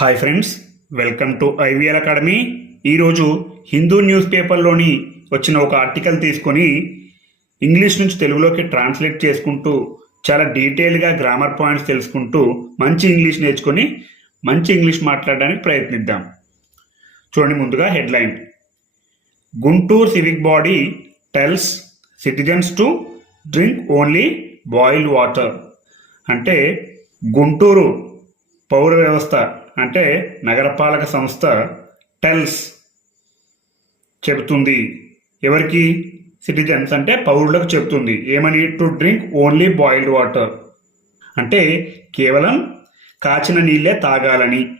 Hi friends welcome to IVL academy ఈరోజు Hindu news పేపర్లోని వచ్చిన ఒక ఆర్టికల్ తీసుకొని ఇంగ్లీష్ నుంచి తెలుగులోకి ట్రాన్స్లేట్ చేసుకుంటూ చాలా డీటెయిల్గా గ్రామర్ పాయింట్స్ తెలుసుకుంటూ మంచి ఇంగ్లీష్ నేర్చుకొని మంచి ఇంగ్లీష్ మాట్లాడడానికి ప్రయత్నిద్దాం. చూడండి ముందుగా headline Guntur civic body tells citizens to drink only boiled water అంటే గుంటూరు పౌర వ్యవస్థ అంటే నగరపాలక సంస్థ టెల్స్ చెబుతుంది. ఎవరికి? సిటిజన్స్ అంటే పౌరులకు చెబుతుంది. ఏమని? To drink only boiled water. అంటే కేవలం కాచిన నీళ్ళే తాగాలని.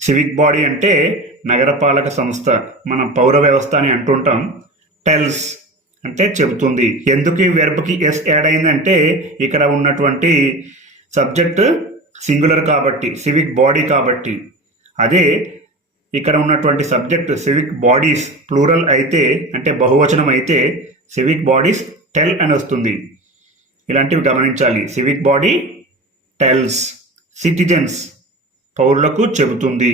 సివిక్ బాడీ అంటే నగరపాలక సంస్థ. మన పౌర వ్యవస్థ అని అంటుంటాం. టెల్స్ అంటే చెబుతుంది. ఎందుకు ఈ వెర్బ్కి ఎస్ యాడ్ అయిందంటే ఇక్కడ ఉన్నటువంటి సబ్జెక్ట్ సింగులర్ కాబట్టి సివిక్ బాడీ కాబట్టి. అదే ఇక్కడ ఉన్నటువంటి సబ్జెక్ట్ సివిక్ బాడీస్ ప్లూరల్ అయితే అంటే బహువచనం అయితే సివిక్ బాడీస్ టెల్ అని వస్తుంది. ఇలాంటివి గమనించాలి. సివిక్ బాడీ టెల్స్ సిటిజన్స్ పౌరులకు చెబుతుంది.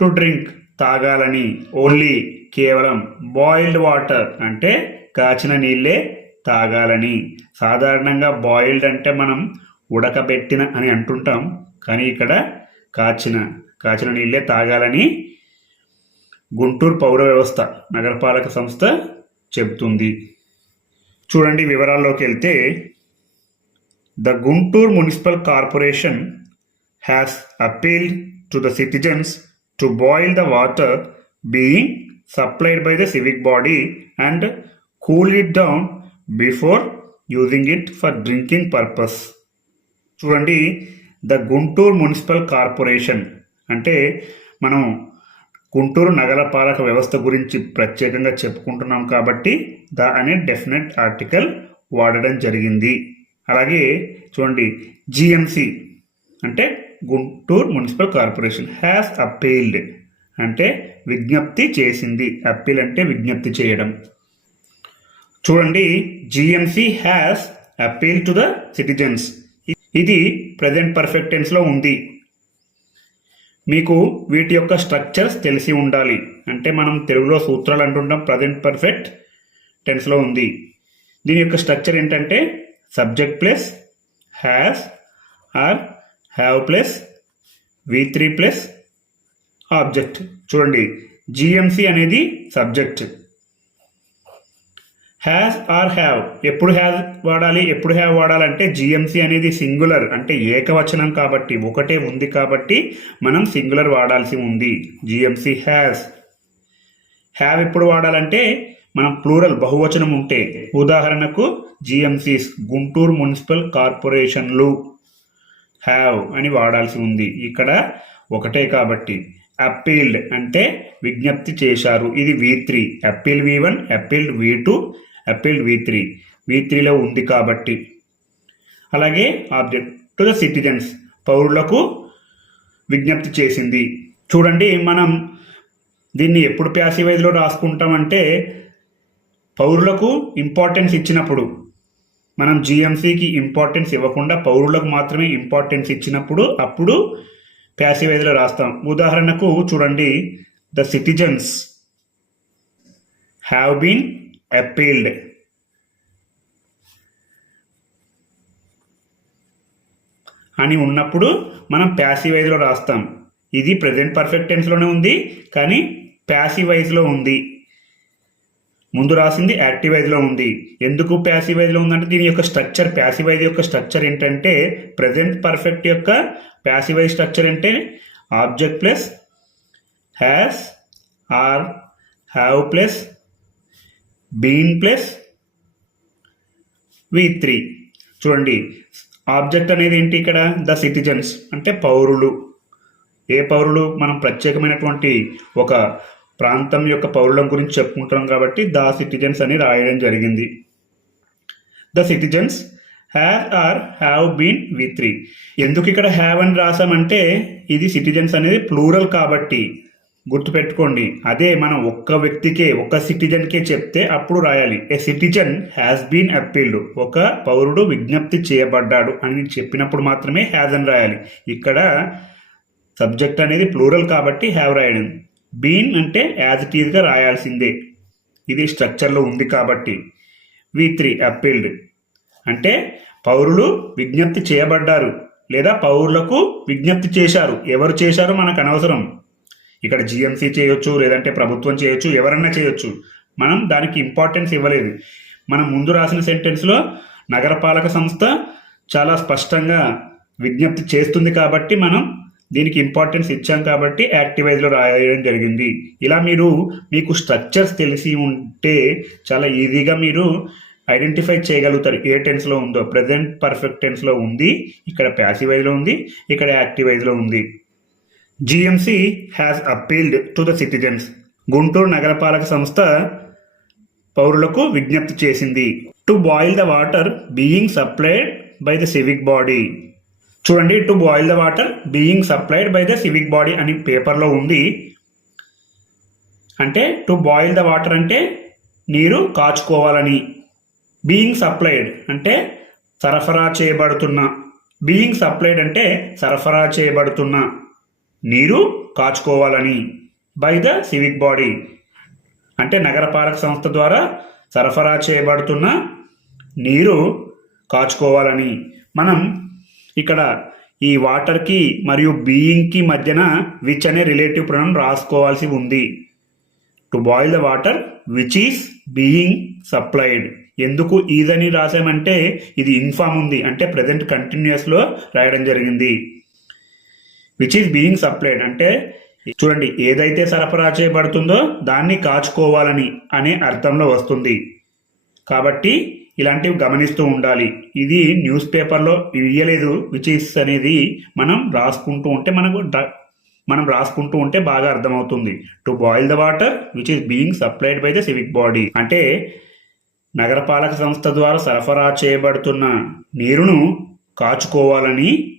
టు డ్రింక్ తాగాలని ఓన్లీ కేవలం బాయిల్డ్ వాటర్ అంటే కాచిన నీళ్ళే తాగాలని. సాధారణంగా బాయిల్డ్ అంటే మనం ఉడకబెట్టిన అని అంటుంటాం. కానీ ఇక్కడ కాచిన కాచిన నీళ్ళే తాగాలని గుంటూరు పౌర వ్యవస్థ నగరపాలక సంస్థ చెబుతుంది. చూడండి వివరాల్లోకి వెళ్తే the Guntur municipal corporation has appealed to the citizens to boil the water being supplied by the civic body and cool it down before using it for drinking purpose చూడండి ద గుంటూరు మున్సిపల్ కార్పొరేషన్ అంటే మనం గుంటూరు నగరపాలక వ్యవస్థ గురించి ప్రత్యేకంగా చెప్పుకుంటున్నాం కాబట్టి the అనే డెఫినెట్ ఆర్టికల్ వాడడం జరిగింది. అలాగే చూడండి జిఎంసి అంటే Guntur municipal corporation has appealed అంటే విజ్ఞప్తి చేసింది. అప్పీల్ అంటే విజ్ఞప్తి చేయడం. చూడండి GMC has appeal to the citizens ఇది ప్రజెంట్ పర్ఫెక్ట్ టెన్స్లో ఉంది. మీకు వీటి యొక్క స్ట్రక్చర్స్ తెలిసి ఉండాలి. అంటే మనం తెలుగులో సూత్రాలు అంటుంటాం ప్రజెంట్ పర్ఫెక్ట్ టెన్స్లో ఉంది. దీని యొక్క స్ట్రక్చర్ ఏంటంటే subject plus has or have plus V three plus object చూడండి జిఎంసి అనేది సబ్జెక్ట్ హ్యాస్ ఆర్ హ్యావ్ ఎప్పుడు హ్యావ్ వాడాలి? ఎప్పుడు హ్యావ్ వాడాలంటే జిఎంసి అనేది సింగులర్ అంటే ఏకవచనం కాబట్టి ఒకటే ఉంది కాబట్టి మనం సింగులర్ వాడాల్సి ఉంది. జిఎంసి హ్యాస్ హ్యావ్ ఎప్పుడు వాడాలంటే మనం ప్లూరల్ బహువచనం ఉంటే. ఉదాహరణకు జిఎంసీస్ గుంటూరు మున్సిపల్ కార్పొరేషన్లు. హ్యావ్ అని వాడాల్సి ఉంది. ఇక్కడ ఒకటే కాబట్టి. అప్పీల్డ్ అంటే విజ్ఞప్తి చేశారు. ఇది V three. Appeal V one appealed V two appealed V three. V త్రీలో ఉంది కాబట్టి. అలాగే ఆబ్జెక్ట్ టు ద సిటిజన్స్. పౌరులకు విజ్ఞప్తి చేసింది. చూడండి మనం దీన్ని ఎప్పుడు ప్యాసివైజ్లో రాసుకుంటామంటే పౌరులకు ఇంపార్టెన్స్ ఇచ్చినప్పుడు మనం జిఎంసీకి ఇంపార్టెన్స్ ఇవ్వకుండా పౌరులకు మాత్రమే ఇంపార్టెన్స్ ఇచ్చినప్పుడు అప్పుడు ప్యాసివైజ్లో రాస్తాం. ఉదాహరణకు చూడండి the citizens have been appealed అని ఉన్నప్పుడు మనం ప్యాసివైజ్లో రాస్తాం. ఇది ప్రజెంట్ పర్ఫెక్ట్ టెన్స్లోనే ఉంది కానీ ప్యాసివైజ్లో ఉంది. ముందు రాసింది యాక్టివైజ్లో ఉంది. ఎందుకు ప్యాసివైజ్లో ఉందంటే దీని యొక్క స్ట్రక్చర్ ప్యాసివైజ్ యొక్క స్ట్రక్చర్ ఏంటంటే ప్రజెంట్ పర్ఫెక్ట్ యొక్క ప్యాసివైజ్ స్ట్రక్చర్ అంటే object plus has or have plus been plus V three. చూడండి ఆబ్జెక్ట్ అనేది ఏంటి ఇక్కడ? ద సిటిజన్స్ అంటే పౌరులు. ఏ పౌరులు? మనం ప్రత్యేకమైనటువంటి ఒక ప్రాంతం యొక్క పౌరుల గురించి చెప్పుకుంటాం కాబట్టి ద సిటిజన్స్ అని రాయడం జరిగింది. The citizens have or have been V three. ఎందుకు ఇక్కడ హ్యావ్ అని రాసామంటే ఇది సిటిజన్స్ అనేది ప్లూరల్ కాబట్టి. గుర్తుపెట్టుకోండి అదే మనం ఒక్క వ్యక్తికే ఒక సిటిజన్కే చెప్తే అప్పుడు రాయాలి. A citizen has been appealed ఒక పౌరుడు విజ్ఞప్తి చేయబడ్డాడు అని చెప్పినప్పుడు మాత్రమే హ్యాజ్ అని రాయాలి. ఇక్కడ సబ్జెక్ట్ అనేది ప్లూరల్ కాబట్టి హ్యావ్ రాయడం. బీన్ అంటే యాజ్ ఇట్ ఈజ్గా రాయాల్సిందే. ఇది స్ట్రక్చర్లో ఉంది కాబట్టి. వి త్రీ అప్పీల్డ్ అంటే పౌరులు విజ్ఞప్తి చేయబడ్డారు లేదా పౌరులకు విజ్ఞప్తి చేశారు. ఎవరు చేశారో మనకు అనవసరం. ఇక్కడ జిఎంసీ చేయొచ్చు లేదంటే ప్రభుత్వం చేయొచ్చు ఎవరన్నా చేయొచ్చు. మనం దానికి ఇంపార్టెన్స్ ఇవ్వలేదు. మనం ముందు రాసిన సెంటెన్స్లో నగరపాలక సంస్థ చాలా స్పష్టంగా విజ్ఞప్తి చేస్తుంది కాబట్టి మనం దీనికి ఇంపార్టెన్స్ ఇచ్చాం కాబట్టి యాక్టివైజ్లో రాయడం జరిగింది. ఇలా మీరు మీకు స్ట్రక్చర్స్ తెలిసి ఉంటే చాలా ఈజీగా మీరు ఐడెంటిఫై చేయగలుగుతారు. ఏ టెన్స్లో ఉందో. ప్రజెంట్ పర్ఫెక్ట్ టెన్స్లో ఉంది. ఇక్కడ ప్యాసివైజ్లో ఉంది. ఇక్కడ యాక్టివైజ్లో ఉంది. GMC has appealed to the citizens Guntur నగరపాలక సంస్థ పౌరులకు విజ్ఞప్తి చేసింది. To boil the water being supplied by the civic body చూడండి to boil the water being supplied by the civic body అని పేపర్లో ఉంది. అంటే టు బాయిల్ ద వాటర్ అంటే నీరు కాచుకోవాలని. బీయింగ్ సప్లైడ్ అంటే సరఫరా చేయబడుతున్న. బీయింగ్ సప్లైడ్ అంటే సరఫరా చేయబడుతున్న. నీరు కాచుకోవాలని బై ద సివిక్ బాడీ అంటే నగరపాలక సంస్థ ద్వారా సరఫరా చేయబడుతున్న నీరు కాచుకోవాలని. మనం ఇక్కడ ఈ వాటర్కి మరియు బీయింగ్కి మధ్యన విచ్ అనే రిలేటివ్ ప్రణం రాసుకోవాల్సి ఉంది. To boil the water which is being supplied ఎందుకు ఈదని రాసామంటే ఇది ఇన్ఫామ్ ఉంది అంటే ప్రజెంట్ కంటిన్యూస్లో రాయడం జరిగింది. విచ్ ఈస్ బీయింగ్ సప్లైడ్ అంటే చూడండి ఏదైతే సరఫరా చేయబడుతుందో దాన్ని కాచుకోవాలని అనే అర్థంలో వస్తుంది. కాబట్టి ఇలాంటివి గమనిస్తూ ఉండాలి. ఇది న్యూస్ పేపర్లో ఇయ్యలేదు విచ్ అనేది మనం రాసుకుంటూ ఉంటే మనకు మనం రాసుకుంటూ ఉంటే బాగా అర్థమవుతుంది. To boil the water which is being supplied by the civic body. అంటే నగరపాలక సంస్థ ద్వారా సరఫరా చేయబడుతున్న నీరును కాచుకోవాలని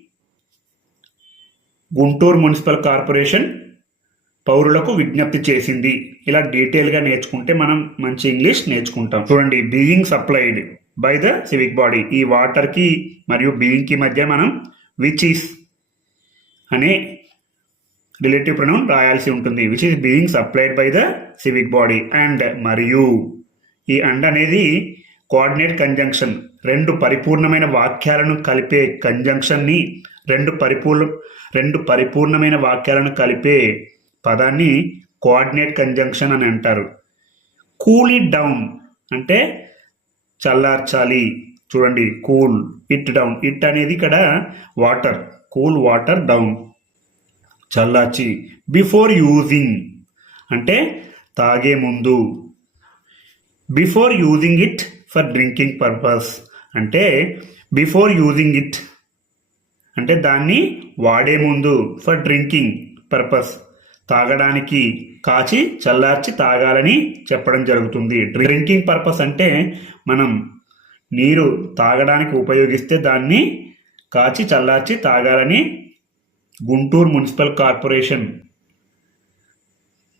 గుంటూరు మున్సిపల్ కార్పొరేషన్ పౌరులకు విజ్ఞప్తి చేసింది. ఇలా డీటెయిల్గా నేర్చుకుంటే మనం మంచి ఇంగ్లీష్ నేర్చుకుంటాం. చూడండి being supplied by the civic body ఈ వాటర్కి మరియు బీయింగ్కి మధ్య మనం విచ్ ఈస్ అనే రిలేటివ్ ప్రణం రాయాల్సి ఉంటుంది. Which is being supplied by the civic body and మరియు. ఈ అండ్ అనేది కోఆర్డినేట్ కంజంక్షన్ రెండు పరిపూర్ణమైన వాక్యాలను కలిపే కంజంక్షన్ని రెండు పరిపూర్ణ రెండు పరిపూర్ణమైన వాక్యాలను కలిపే పదాన్ని కోఆర్డినేట్ కంజంక్షన్ అని అంటారు. కూల్ ఇట్ డౌన్ అంటే చల్లార్చాలి. చూడండి కూల్ ఇట్ డౌన్ ఇట్ అనేది ఇక్కడ వాటర్ కూల్ వాటర్ డౌన్ చల్లార్చి. బిఫోర్ యూజింగ్ అంటే తాగే ముందు. Before using it for drinking purpose అంటే బిఫోర్ యూజింగ్ ఇట్ అంటే దాన్ని వాడే ముందు ఫర్ డ్రింకింగ్ పర్పస్ తాగడానికి కాచి చల్లార్చి తాగాలని చెప్పడం జరుగుతుంది. డ్రింకింగ్ పర్పస్ అంటే మనం నీరు తాగడానికి ఉపయోగిస్తే దాన్ని కాచి చల్లార్చి తాగాలని గుంటూరు మున్సిపల్ కార్పొరేషన్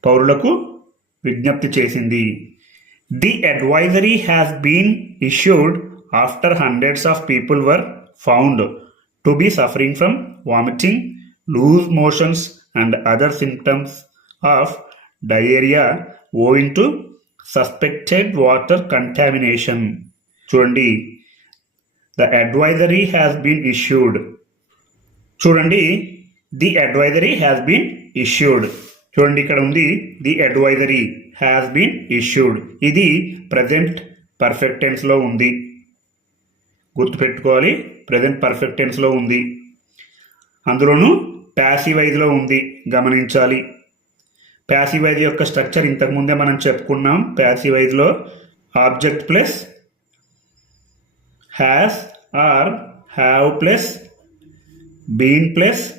పౌరులకు విజ్ఞప్తి చేసింది. The advisory has been issued after hundreds of people were found to be suffering from vomiting loose motions and other symptoms of diarrhoea owing to suspected water contamination. చూడండి the advisory has been issued. చూడండి the advisory has been issued. చూడండి ఇక్కడ ఉంది the advisory has been issued. ఇది present perfect టెన్స్లో ఉంది. గుర్తుపెట్టుకోవాలి present perfect టెన్స్లో ఉంది. అందులోనూ ప్యాసివైజ్లో ఉంది గమనించాలి. ప్యాసివైజ్ యొక్క స్ట్రక్చర్ ఇంతకుముందే మనం చెప్పుకున్నాం. ప్యాసివైజ్లో object plus has or have plus been plus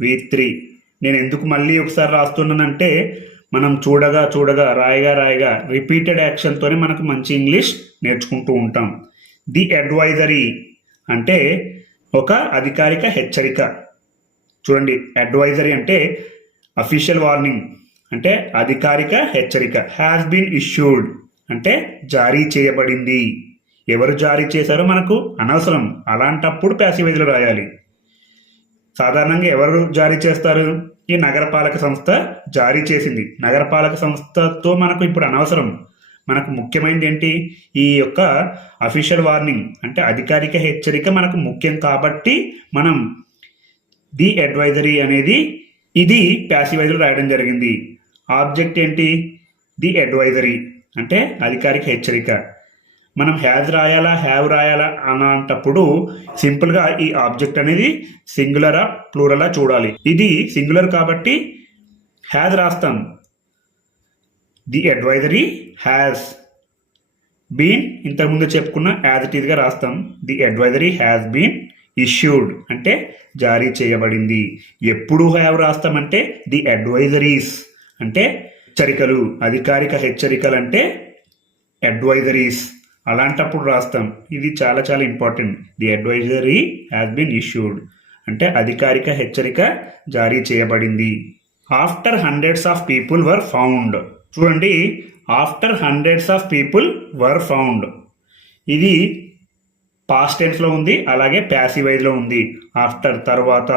V three నేను ఎందుకు మళ్ళీ ఒకసారి రాస్తున్నానంటే మనం చూడగా చూడగా రాయగా రాయగా రిపీటెడ్ యాక్షన్తోనే మనకు మంచి ఇంగ్లీష్ నేర్చుకుంటూ ఉంటాం. ది అడ్వైజరీ అంటే ఒక అధికారిక హెచ్చరిక. చూడండి అడ్వైజరీ అంటే అఫీషియల్ వార్నింగ్ అంటే అధికారిక హెచ్చరిక హ్యాస్ బీన్ ఇష్యూడ్ అంటే జారీ చేయబడింది. ఎవరు జారీ చేశారో మనకు అనవసరం అలాంటప్పుడు ప్యాసివేజ్లో రాయాలి. సాధారణంగా ఎవరు జారీ చేస్తారు? ఈ నగరపాలక సంస్థ జారీ చేసింది. నగరపాలక సంస్థతో మనకు ఇప్పుడు అనవసరం. మనకు ముఖ్యమైనది ఏంటి? ఈ యొక్క అఫీషియల్ వార్నింగ్ అంటే అధికారిక హెచ్చరిక మనకు ముఖ్యం కాబట్టి మనం ది అడ్వైజరీ అనేది ఇది ప్యాసివైజర్ రాయడం జరిగింది. ఆబ్జెక్ట్ ఏంటి? ది అడ్వైజరీ అంటే అధికారిక హెచ్చరిక. మనం హ్యాజ్ రాయాలా హ్యావ్ రాయాలా అన్నప్పుడు సింపుల్గా ఈ ఆబ్జెక్ట్ అనేది సింగులరా ప్లూరలా చూడాలి. ఇది సింగులర్ కాబట్టి హ్యాజ్ రాస్తాం. ది అడ్వైజరీ హ్యాస్ బీన్ ఇంతకుముందు చెప్పుకున్న యాజ్ ఇట్ ఈజ్గా రాస్తాం. The advisory has been issued అంటే జారీ చేయబడింది. ఎప్పుడు హ్యావ్ రాస్తామంటే ది అడ్వైజరీస్ అంటే హెచ్చరికలు అధికారిక హెచ్చరికలు అంటే అడ్వైజరీస్. అలాంటప్పుడు రాస్తాం. ఇది చాలా చాలా important. The advisory has been issued అంటే అధికారిక హెచ్చరిక జారీ చేయబడింది. After hundreds of people were found. చూడండి after hundreds of people were found. ఇది పాస్ట్ టెన్స్లో ఉంది అలాగే ప్యాసివైజ్లో ఉంది. ఆఫ్టర్ తర్వాత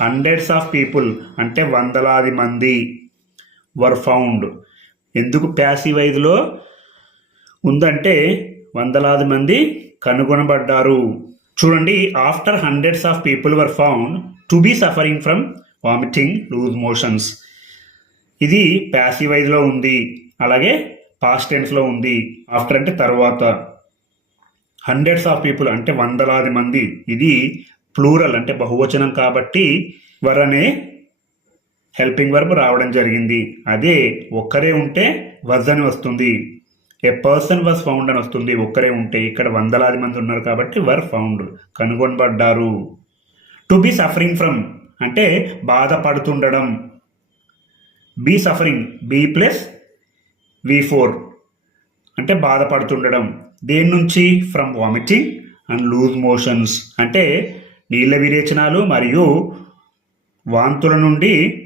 హండ్రెడ్స్ ఆఫ్ పీపుల్ అంటే వందలాది మంది వర్ ఫౌండ్ ఎందుకు ప్యాసివైజ్లో ఉందంటే వందలాది మంది కనుగొనబడ్డారు. చూడండి after hundreds of people were found to be suffering from vomiting loose motions ఇది ప్యాసివైజ్లో ఉంది అలాగే పాస్ట్ టెన్స్లో ఉంది. ఆఫ్టర్ అంటే తర్వాత. హండ్రెడ్స్ ఆఫ్ పీపుల్ అంటే వందలాది మంది. ఇది ప్లూరల్ అంటే బహువచనం కాబట్టి వర్ అనే హెల్పింగ్ వర్బ్ రావడం జరిగింది. అదే ఒక్కరే ఉంటే వజ్ అని వస్తుంది. ఏ పర్సన్ వాజ్ ఫౌండ్ అని వస్తుంది. ఒక్కరే ఉంటే. ఇక్కడ వందలాది మంది ఉన్నారు కాబట్టి వర్ ఫౌండ్ కనుగొనబడ్డారు. టు బి సఫరింగ్ ఫ్రమ్ అంటే బాధపడుతుండడం. Be suffering be plus V four అంటే బాధపడుతుండడం. దేని నుంచి? From vomiting and loose motions అంటే నీళ్ళ విరేచనాలు మరియు వాంతుల నుండి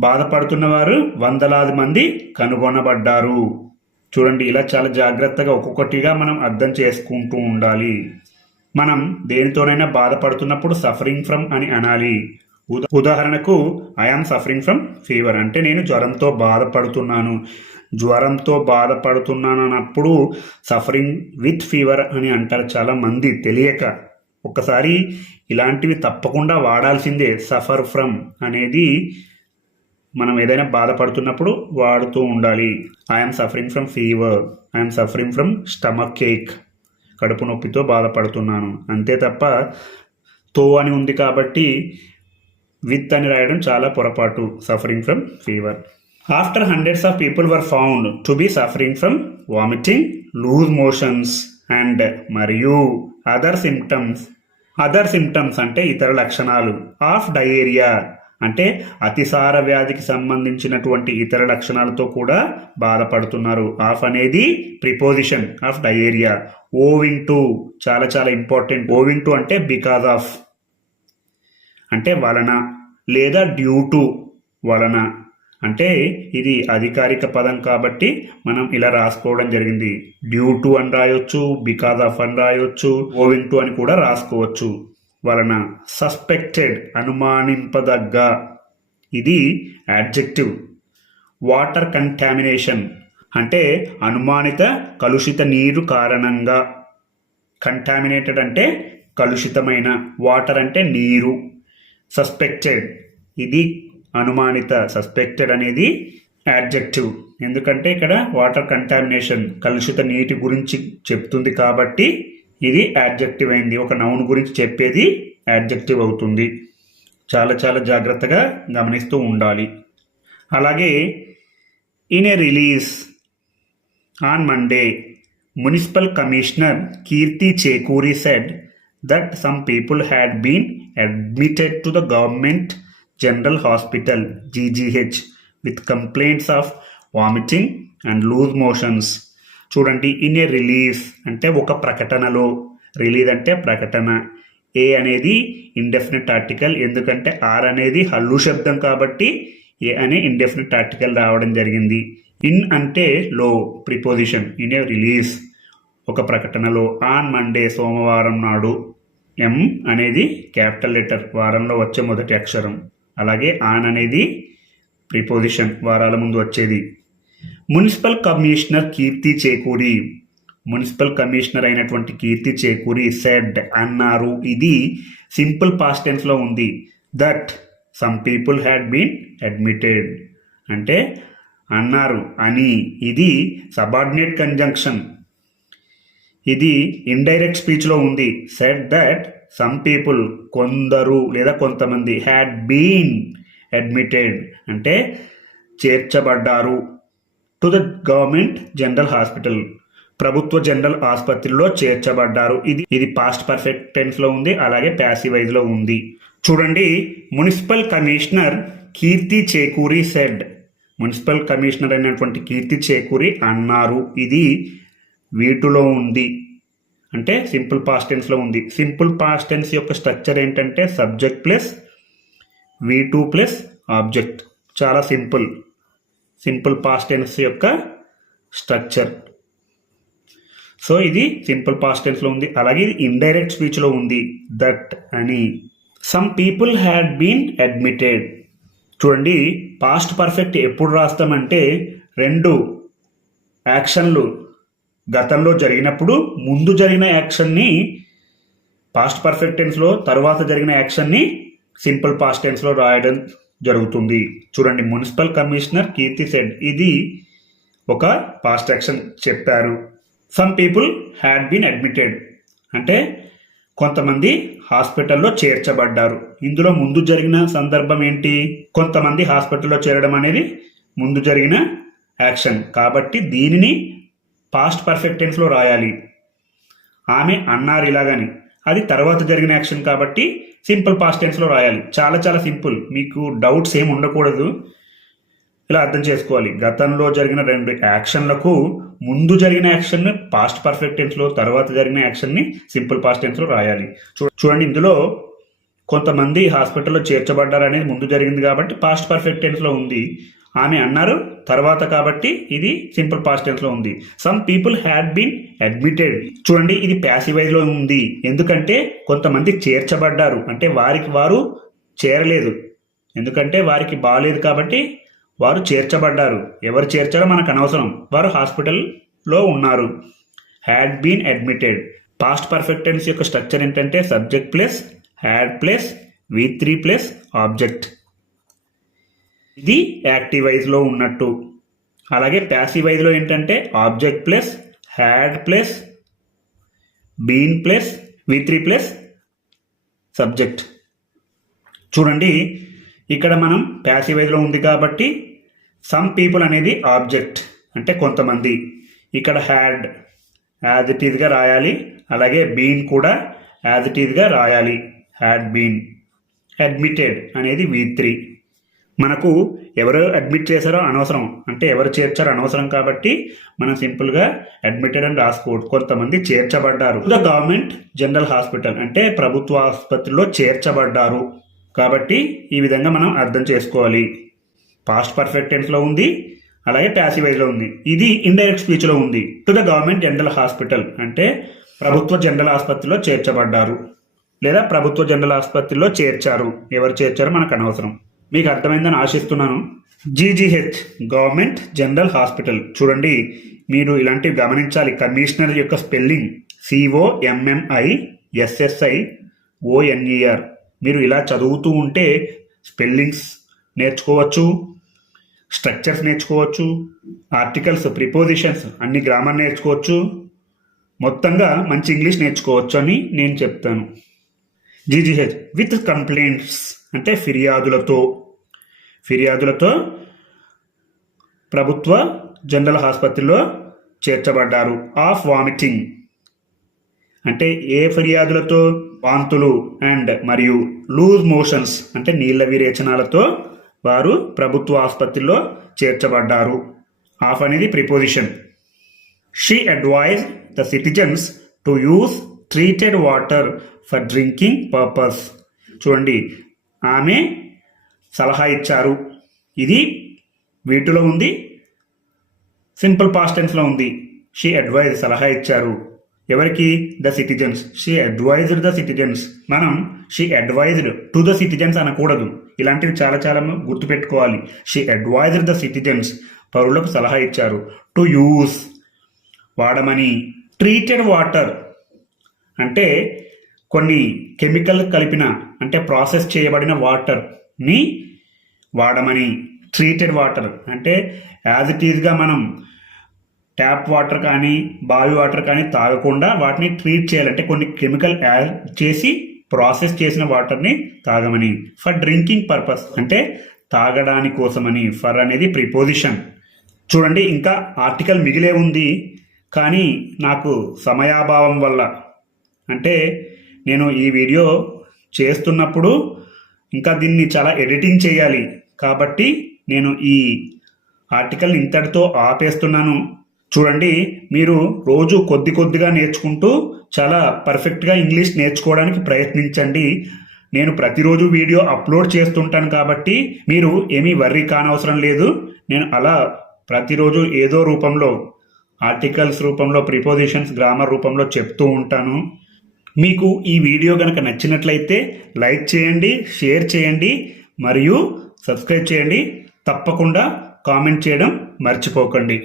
బాధపడుతున్న వారు వందలాది మంది కనుగొనబడ్డారు. చూడండి ఇలా చాలా జాగ్రత్తగా ఒక్కొక్కటిగా మనం అర్థం చేసుకుంటూ ఉండాలి. మనం దేనితోనైనా బాధపడుతున్నప్పుడు సఫరింగ్ ఫ్రమ్ అని అనాలి. ఉదాహరణకు ఐఆమ్ సఫరింగ్ ఫ్రమ్ ఫీవర్ అంటే నేను జ్వరంతో బాధపడుతున్నాను. జ్వరంతో బాధపడుతున్నాను అన్నప్పుడు సఫరింగ్ విత్ ఫీవర్ అని అంటారు చాలా మంది తెలియక ఒక్కసారి ఇలాంటివి తప్పకుండా వాడాల్సిందే. సఫర్ ఫ్రమ్ అనేది మనం ఏదైనా బాధపడుతున్నప్పుడు వాడుతూ ఉండాలి. I'm suffering from fever I'm suffering from stomach ache కడుపు నొప్పితో బాధపడుతున్నాను. అంతే తప్ప తో అని ఉంది కాబట్టి విత్ అని రాయడం చాలా పొరపాటు. Suffering from fever after hundreds of people were found to be suffering from vomiting loose motions and మరియు అదర్ సిమ్టమ్స్ అదర్ సిమ్టమ్స్ అంటే ఇతర లక్షణాలు ఆఫ్ డయేరియా అంటే అతిసార వ్యాధికి సంబంధించినటువంటి ఇతర లక్షణాలతో కూడా బాధపడుతున్నారు. ఆఫ్ అనేది preposition of diarrhoea owing to చాలా చాలా ఇంపార్టెంట్ ఓవింగ్ టు అంటే బికాజ్ ఆఫ్ అంటే వలన లేదా డ్యూ టు వలన. అంటే ఇది అధికారిక పదం కాబట్టి మనం ఇలా రాసుకోవడం జరిగింది. డ్యూ టు అని రాయొచ్చు బికాజ్ ఆఫ్ అని రాయొచ్చు ఓవింగ్ టు అని కూడా రాసుకోవచ్చు. వలన సస్పెక్టెడ్ అనుమానింపదగ్గ. ఇది యాడ్జెక్టివ్ వాటర్ కంటామినేషన్ అంటే అనుమానిత కలుషిత నీరు కారణంగా. కంటామినేటెడ్ అంటే కలుషితమైన వాటర్ అంటే నీరు. సస్పెక్టెడ్. ఇది అనుమానిత సస్పెక్టెడ్ అనేది యాడ్జెక్టివ్ ఎందుకంటే ఇక్కడ వాటర్ కంటామినేషన్ కలుషిత నీటి గురించి చెప్తుంది కాబట్టి ఇది యాడ్జెక్టివ్ అయింది. ఒక నౌన్ గురించి చెప్పేది యాడ్జెక్టివ్ అవుతుంది. చాలా చాలా జాగ్రత్తగా గమనిస్తూ ఉండాలి. అలాగే in a release on Monday municipal commissioner Keerthi Chekuri said that some people had been admitted to the government general hospital GGH with complaints of vomiting and loose motions చూడండి ఇన్ ఏ రిలీజ్ అంటే ఒక ప్రకటనలో release అంటే ప్రకటన. ఏ అనేది indefinite article ఎందుకంటే are అనేది హల్లు శబ్దం కాబట్టి ఏ అనే ఇండెఫినెట్ ఆర్టికల్ రావడం జరిగింది. ఇన్ అంటే లో ప్రిపోజిషన్ ఇన్ ఏ రిలీజ్ ఒక ప్రకటనలో. ఆన్ మండే సోమవారం నాడు ఎం అనేది క్యాపిటల్ లెటర్ వారంలో వచ్చే మొదటి అక్షరం. అలాగే ఆన్ అనేది ప్రిపోజిషన్ వారాల ముందు వచ్చేది. Municipal commissioner Keerthi Chekuri. Municipal commissioner అయినటువంటి కీర్తి చేకూరి సెడ్ అన్నారు ఇది సింపుల్ పాస్ట్ టెన్స్లో ఉంది. That some people had been admitted అంటే అన్నారు అని. ఇది సబార్డినేట్ కంజంక్షన్ ఇది ఇండైరెక్ట్ స్పీచ్లో ఉంది. సెడ్ దట్ సమ్ పీపుల్ కొందరు లేదా కొంతమంది హ్యాడ్ బీన్ అడ్మిటెడ్ అంటే చేర్చబడ్డారు. To the government general hospital ప్రభుత్వ జనరల్ ఆసుపత్రిలో చేర్చబడ్డారు. ఇది ఇది పాస్ట్ పర్ఫెక్ట్ టెన్స్లో ఉంది అలాగే ప్యాసివైజ్లో ఉంది. చూడండి municipal commissioner Keerthi Chekuri said municipal commissioner అయినటువంటి కీర్తి చేకూరి అన్నారు. ఇది వీటిలో ఉంది. అంటే సింపుల్ పాస్ట్ టెన్స్లో ఉంది. సింపుల్ పాస్ట్ టెన్స్ యొక్క స్ట్రక్చర్ ఏంటంటే subject plus V two plus object. చాలా సింపుల్. సింపుల్ పాస్ట్ టెన్స్ యొక్క స్ట్రక్చర్. సో ఇది సింపుల్ పాస్ట్ టెన్స్లో ఉంది. అలాగే ఇది ఇండైరెక్ట్ స్పీచ్లో ఉంది. దట్ అని. Some people had been admitted చూడండి పాస్ట్ పర్ఫెక్ట్ ఎప్పుడు రాస్తామంటే రెండు యాక్షన్లు గతంలో జరిగినప్పుడు ముందు జరిగిన యాక్షన్ని పాస్ట్ పర్ఫెక్ట్ టెన్స్లో తర్వాత జరిగిన యాక్షన్ని సింపుల్ పాస్ట్ టెన్స్లో రాయడం జరుగుతుంది. చూడండి మున్సిపల్ కమిషనర్ కీర్తి సెడ్ ఇది ఒక పాస్ట్ యాక్షన్ చెప్పారు. Some people had been admitted అంటే కొంతమంది హాస్పిటల్లో చేర్చబడ్డారు. ఇందులో ముందు జరిగిన సందర్భం ఏంటి? కొంతమంది హాస్పిటల్లో చేరడం అనేది ముందు జరిగిన యాక్షన్. కాబట్టి దీనిని పాస్ట్ పర్ఫెక్ట్ టెన్స్లో రాయాలి. ఆమె అన్నారు ఇలాగని. అది తర్వాత జరిగిన యాక్షన్ కాబట్టి సింపుల్ పాస్ట్ టెన్స్లో రాయాలి. చాలా చాలా సింపుల్. మీకు డౌట్స్ ఏమి ఉండకూడదు. ఇలా అర్థం చేసుకోవాలి. గతంలో జరిగిన రెండు యాక్షన్లకు ముందు జరిగిన యాక్షన్ పాస్ట్ పర్ఫెక్ట్ టెన్స్లో తర్వాత జరిగిన యాక్షన్ని సింపుల్ పాస్ట్ టెన్స్లో రాయాలి. చూ- చూడండి ఇందులో కొంతమంది హాస్పిటల్లో చేర్చబడ్డారు అనేది ముందు జరిగింది కాబట్టి పాస్ట్ పర్ఫెక్ట్ టెన్స్లో ఉంది. ఆమె అన్నారు తర్వాత కాబట్టి ఇది సింపుల్ పాస్ట్ టెన్స్లో ఉంది. Some people had been admitted చూడండి ఇది ప్యాసివైజ్లో ఉంది. ఎందుకంటే కొంతమంది చేర్చబడ్డారు. అంటే వారికి వారు చేరలేదు. ఎందుకంటే వారికి బాగాలేదు కాబట్టి వారు చేర్చబడ్డారు. ఎవరు చేర్చారో మనకు అనవసరం. వారు హాస్పిటల్లో ఉన్నారు. Had been admitted past perfect tense యొక్క స్ట్రక్చర్ ఏంటంటే subject plus had plus V three plus object ఇది యాక్టివ్ వైజ్లో ఉన్నట్టు. అలాగే ప్యాసివైజ్లో ఏంటంటే object plus had plus been plus V three plus subject. చూడండి ఇక్కడ మనం ప్యాసివైజ్లో ఉంది కాబట్టి సమ్ పీపుల్ అనేది ఆబ్జెక్ట్ అంటే కొంతమంది. ఇక్కడ హ్యాడ్ యాజ్ ఇట్ ఈజ్గా రాయాలి. అలాగే బీన్ కూడా యాజ్ ఇట్ ఈజ్గా రాయాలి. హ్యాడ్ బీన్ అడ్మిటెడ్ అనేది వి త్రీ మనకు ఎవరు అడ్మిట్ చేశారో అనవసరం. అంటే ఎవరు చేర్చారో అనవసరం కాబట్టి మనం సింపుల్గా అడ్మిటెడ్ అని రాసుకోవచ్చు. కొంతమంది చేర్చబడ్డారు. ద గవర్నమెంట్ జనరల్ హాస్పిటల్ అంటే ప్రభుత్వ ఆసుపత్రిలో చేర్చబడ్డారు. కాబట్టి ఈ విధంగా మనం అర్థం చేసుకోవాలి. పాస్ట్ పర్ఫెక్ట్ టెన్స్లో ఉంది. అలాగే ప్యాసివైజ్లో ఉంది. ఇది ఇండైరెక్ట్ స్పీచ్లో ఉంది. To the government general hospital అంటే ప్రభుత్వ జనరల్ ఆసుపత్రిలో చేర్చబడ్డారు. లేదా ప్రభుత్వ జనరల్ ఆసుపత్రిలో చేర్చారు. ఎవరు చేర్చారో మనకు అనవసరం. మీకు అర్థమైందని ఆశిస్తున్నాను. జీజీహెచ్ గవర్నమెంట్ జనరల్ హాస్పిటల్ చూడండి మీరు ఇలాంటివి గమనించాలి. కమిషనర్ యొక్క స్పెల్లింగ్ సిఓఎంఎంఐ ఎస్ఎస్ఐ ఓఎన్ఈఆర్ మీరు ఇలా చదువుతూ ఉంటే స్పెల్లింగ్స్ నేర్చుకోవచ్చు స్ట్రక్చర్స్ నేర్చుకోవచ్చు ఆర్టికల్స్ ప్రిపోజిషన్స్ అన్ని గ్రామర్ నేర్చుకోవచ్చు. మొత్తంగా మంచి ఇంగ్లీష్ నేర్చుకోవచ్చు అని నేను చెప్తాను. జీజీహెచ్ విత్ కంప్లైంట్స్ అంటే ఫిర్యాదులతో. ఫిర్యాదులతో ప్రభుత్వ జనరల్ ఆసుపత్రిలో చేర్చబడ్డారు. ఆఫ్ వామిటింగ్ అంటే ఏ ఫిర్యాదులతో? వాంతులు అండ్ మరియు లూజ్ మోషన్స్ అంటే నీళ్ళ విరేచనాలతో వారు ప్రభుత్వ ఆసుపత్రిలో చేర్చబడ్డారు. ఆఫ్ అనేది preposition she advise the citizens to use treated water for drinking purpose చూడండి ఆమె సలహా ఇచ్చారు. ఇది వీటిలో ఉంది. సింపుల్ పాస్ట్ టెన్స్లో ఉంది. షీ అడ్వైజ్ సలహా ఇచ్చారు. ఎవరికి? The citizens she advised the citizens మనం she advised to the citizens అనకూడదు. ఇలాంటివి చాలా చాలా గుర్తుపెట్టుకోవాలి. షీ అడ్వైజ్డ్ ద సిటిజన్స్ పౌరులకు సలహా ఇచ్చారు. టు యూస్ వాడమని. ట్రీటెడ్ వాటర్ అంటే కొన్ని కెమికల్ కలిపిన అంటే ప్రాసెస్ చేయబడిన వాటర్ని వాడమని ట్రీటెడ్ వాటర్ అంటే యాజ్ ఇట్ ఈజ్గా మనం ట్యాప్ వాటర్ కానీ బావి వాటర్ కానీ తాగకుండా వాటిని ట్రీట్ చేయాలంటే కొన్ని కెమికల్ యాడ్ చేసి ప్రాసెస్ చేసిన వాటర్ని తాగమని. ఫర్ డ్రింకింగ్ పర్పస్ అంటే తాగడాని కోసమని. ఫర్ అనేది ప్రిపోజిషన్ చూడండి ఇంకా ఆర్టికల్ మిగిలే ఉంది. కానీ నాకు సమయాభావం వల్ల అంటే నేను ఈ వీడియో చేస్తున్నప్పుడు ఇంకా దీన్ని చాలా ఎడిటింగ్ చేయాలి. కాబట్టి నేను ఈ ఆర్టికల్ ఇంతటితో ఆపేస్తున్నాను. చూడండి మీరు రోజు కొద్ది కొద్దిగా నేర్చుకుంటూ చాలా పర్ఫెక్ట్గా ఇంగ్లీష్ నేర్చుకోవడానికి ప్రయత్నించండి. నేను ప్రతిరోజు వీడియో అప్లోడ్ చేస్తుంటాను కాబట్టి మీరు ఏమీ వర్రీ కానవసరం లేదు. నేను అలా ప్రతిరోజు ఏదో రూపంలో ఆర్టికల్స్ రూపంలో ప్రిపోజిషన్స్ గ్రామర్ రూపంలో చెప్తూ ఉంటాను. మీకు ఈ వీడియో కనుక నచ్చినట్లయితే లైక్ చేయండి షేర్ చేయండి మరియు సబ్స్క్రైబ్ చేయండి. తప్పకుండా కామెంట్ చేయడం మర్చిపోకండి.